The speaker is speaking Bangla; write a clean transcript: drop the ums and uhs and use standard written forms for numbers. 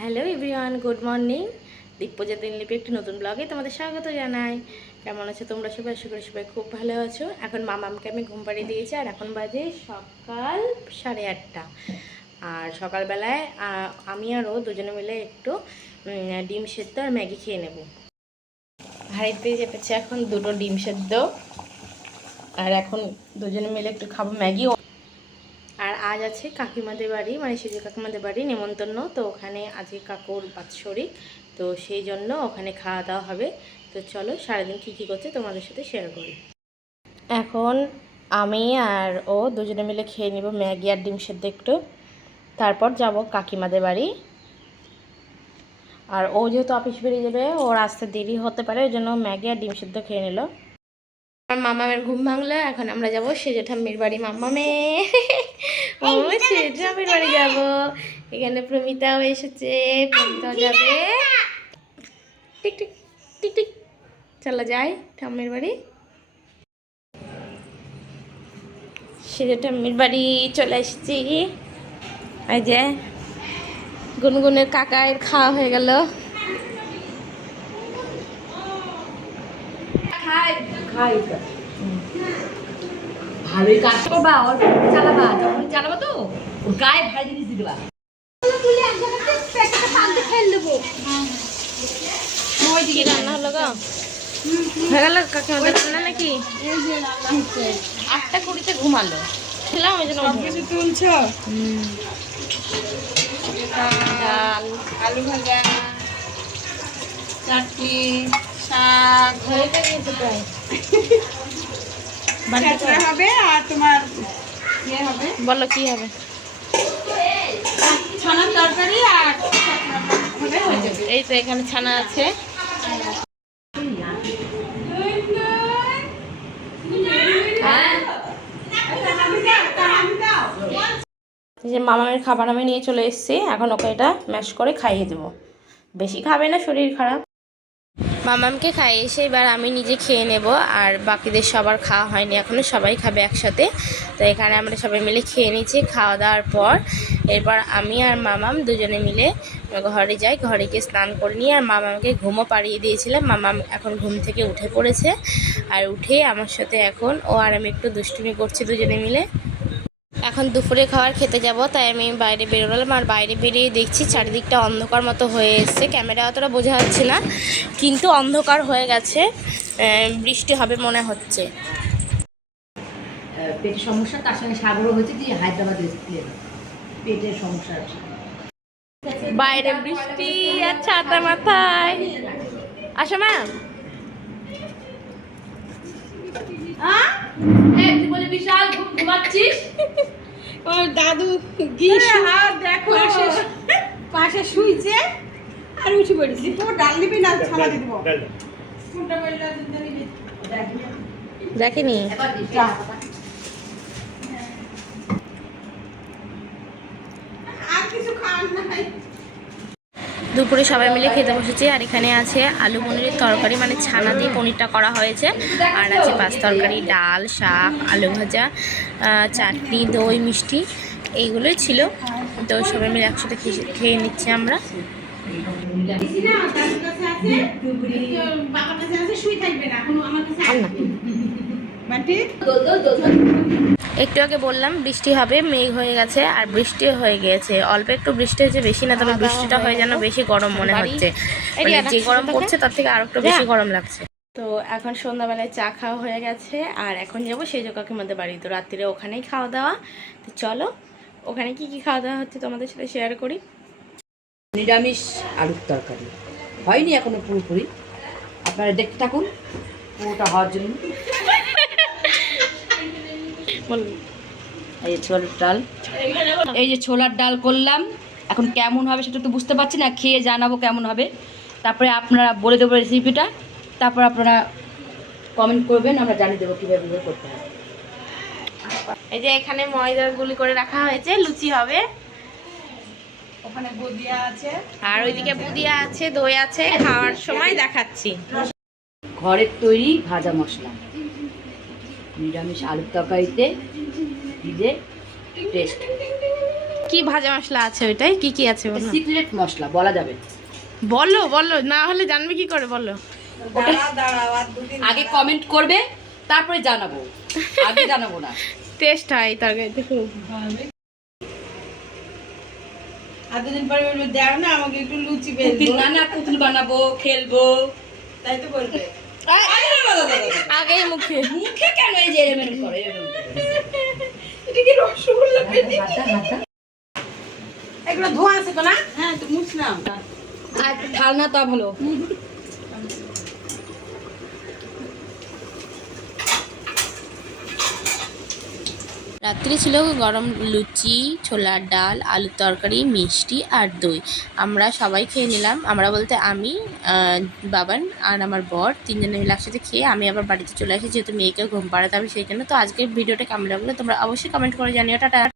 Hello everyone, good morning. দীপপূজা দিনলিপি একটি নতুন ব্লগে তোমাদের স্বাগত জানাই। কেমন আছো তোমরা সবাই? আশা করি সবাই খুব ভালো আছো। এখন মামামকে আমি ঘুম পাড়িয়ে দিয়েছি আর এখন বাজে সকাল 8:30। আর সকালবেলায় আমি আর ও দুজনে মিলে একটু ডিম সেদ্ধ আর ম্যাগি খেয়ে নেব। হাঁড়িতে চেপেছে এখন দুটো ডিম সেদ্ধ আর এখন দুজনে মিলে একটু খাবো ম্যাগি। আর আজ আছে কাকিমাদের বাড়ি, মানে সেজে কাকিমাদের বাড়ি নেমন্তন্ন, তো ওখানে আজকে কাকুর বাৎসরিক, তো সেই জন্য ওখানে খাওয়া দাওয়া হবে। তো চলো সারাদিন কী কী করছে তোমাদের সাথে শেয়ার করি। এখন আমি আর ও দুজনে মিলে খেয়ে নিব ম্যাগি আর ডিম সেদ্ধ একটু, তারপর যাব কাকিমাদের বাড়ি। আর ও যেহেতু অফিস বেরিয়ে যাবে, ওর আসতে দেরি হতে পারে, ওই জন্য ম্যাগি আর ডিম সেদ্ধ খেয়ে নিল। আমার মামামের ঘুম ভাঙলো, এখন আমরা যাবো সেজে ঠাম্মির বাড়ি। মামামে সেজে ঠাম্মির বাড়ি যাবো। এখানে প্রমিতাও এসেছে, প্রমিতাও যাবে। টিক টিক টিক টিক, চলো যাই ঠাম্মির বাড়ি। সেজে ঠাম্মির বাড়ি চলে এসেছি। এই যে গুনগুনের কাকায়ের খাওয়া হয়ে গেল। ভালোই কাজ করবা, অল্প চালাবা, যখন চালাবা তো ওর গায়ে ভারী জিনিস দিবা। কি রান্না হলো গো? হয়ে গেল কাকিমাদের রান্না নাকি? 8:20 ঘুমালো, খেলাম ওই জন্য তুলছো। ডাল, আলু ভাজা, চাটনি, শাক হয়ে গেছে প্রায়। চাটনি হবে আর তোমার ইয়ে হবে, বলো কি হবে? ছানার তরকারি আর হবে, হয়ে যাবে। এই তো এখানে ছানা আছে। এই যে মামামের খাবার আমি নিয়ে চলে এসেছি, এখন ওকে এটা ম্যাশ করে খাইয়ে দেবো। বেশি খাবে না, শরীর খারাপ। মামামকে খাইয়ে এসে এবার আমি নিজে খেয়ে নেব, আর বাকিদের সবার খাওয়া হয়নি এখনও, সবাই খাবে একসাথে। তো এখানে আমরা সবাই মিলে খেয়ে নিচ্ছি। খাওয়া দাওয়ার পর এরপর আমি আর মামাম দুজনে মিলে ঘরে যাই, ঘরে গিয়ে স্নান করে নিই। আর মামামকে ঘুমও পাড়িয়ে দিয়েছিলাম, মামাম এখন ঘুম থেকে উঠে পড়েছে। আর উঠে আমার সাথে এখন ও আর আমি একটু দুষ্টুমি করছি দুজনে মিলে। এখন দুপুরে খাবার খেতে যাব, তাই আমি বাইরে বেরোলাম। আর বাইরে বেরিয়ে দেখছি চারিদিকটা অন্ধকার মতো হয়ে এসছে, ক্যামেরা অতটা বোঝা যাচ্ছে না, কিন্তু অন্ধকার হয়ে গেছে, বৃষ্টি হবে মনে হচ্ছে। পেটের সমস্যা, তার সঙ্গে সাগরও হয়েছে যে হায়দ্রাবাদ পেটের সমস্যা। বাইরে বৃষ্টি আর ছাতা মাথায়। আসো মা। বলে বিশাল ঘুমাচ্ছিস, ওর দাদু দেখো পাশে শুইছে আর উঠে পড়েছি। তো ডাল নিবি না ছানা দিয়ে দেবো? দেখেনি আর কিছু খাওয়ার নাই। দুপুরে সবাই মিলে খেতে বসেছি। আর এখানে আছে আলু পনিরের তরকারি, মানে ছানা দিয়ে পনিরটা করা হয়েছে। আর আছে পাঁচ তরকারি, ডাল, শাক, আলু ভাজা, চাটনি, দই, মিষ্টি, এইগুলোই ছিল। তো সবাই মিলে একসাথে খেয়ে নিচ্ছি আমরা। একটু আগে বললাম বৃষ্টি হবে, মেঘ হয়ে গেছে আর বৃষ্টিও হয়ে গিয়েছে। অল্প একটু বৃষ্টি হয়েছে, বেশি না, তবে বৃষ্টিটা হয়ে যেন বেশি গরম মনে হচ্ছে, মানে যে গরম পড়ছে তার থেকে আরো একটু বেশি গরম লাগছে। তো এখন সন্ধ্যাবেলায় চা খাওয়া হয়ে গেছে, আর এখন যাবো সেজো কাকিমাদের বাড়ি। তো রাত্রিরে ওখানেই খাওয়া দাওয়া। তো চলো ওখানে কি কি খাওয়া দাওয়া হচ্ছে তোমাদের সাথে শেয়ার করি। নিরামিষ আলুর তরকারি হয়নি এখনো পুরোপুরি, আপনারা দেখতে থাকুন পুরোটা হওয়ার জন্য। এই যে ছোলার ডাল, এই যে ছোলার ডাল করলাম, এখন কেমন হবে সেটা তো বুঝতে পারছি না, খেয়ে জানাবো কেমন হবে। তারপরে আপনারা বলে দেবো রেসিপিটা, তারপর আপনারা কমেন্ট করবেন, আমরা জানিয়ে দেবো কীভাবে করতে হবে। এই যে এখানে ময়দার গুলি করে রাখা হয়েছে, লুচি হবে। ওখানে বুদিয়া আছে আর ওইদিকে বুদিয়া আছে, দই আছে, খাওয়ার সময় দেখাচ্ছি। ঘরের তৈরি ভাজা মশলা নিরামিষ আলুর তরকারিতে ভিজে টেস্ট। কি ভাজা মশলা আছে ওইটাই? কি কি আছে বলো? সিক্রেট মশলা বলা যাবে না। বলো বলো, না হলে জানবে কি করে, বলো। দাঁড়াও আর দুদিন আগে কমেন্ট করবে, তারপরে জানাবো, আগে জানাবো না। টেস্ট হয় এই তরকারিতে খুব। আর দুদিন পরে বলবে দেও না আমাকে একটু লুচি পুতুল বেলবো, নানা পুতুল বানাবো, খেলবো। তাই তো বলবে। আগেই মুখে। মুখে কেন এই যে এরম এরম করে, এরম করে। এটা কি রসগোল্লা পেটি? হাতা হাতা। এগুলো ধোয়া আছে তো না? হ্যাঁ তো মুছলাম। আর ঠালনা তো ভালো। রাত্রে ছিল গরম লুচি, ছোলার ডাল, আলুর তরকারি, মিষ্টি আর দই। আমরা সবাই খেয়ে নিলাম। আমরা বলতে আমি, বাবান আর আমার বর, তিনজনে মিলে একসাথে খেয়ে আমি আবার বাড়িতে চলে আসি, যেহেতু মেয়েকে ঘুম পাড়াতে হবে সেই জন্য। তো আজকের ভিডিওটা কেমন লাগলো তোমরা অবশ্যই কমেন্ট করে জানিও। টাটা।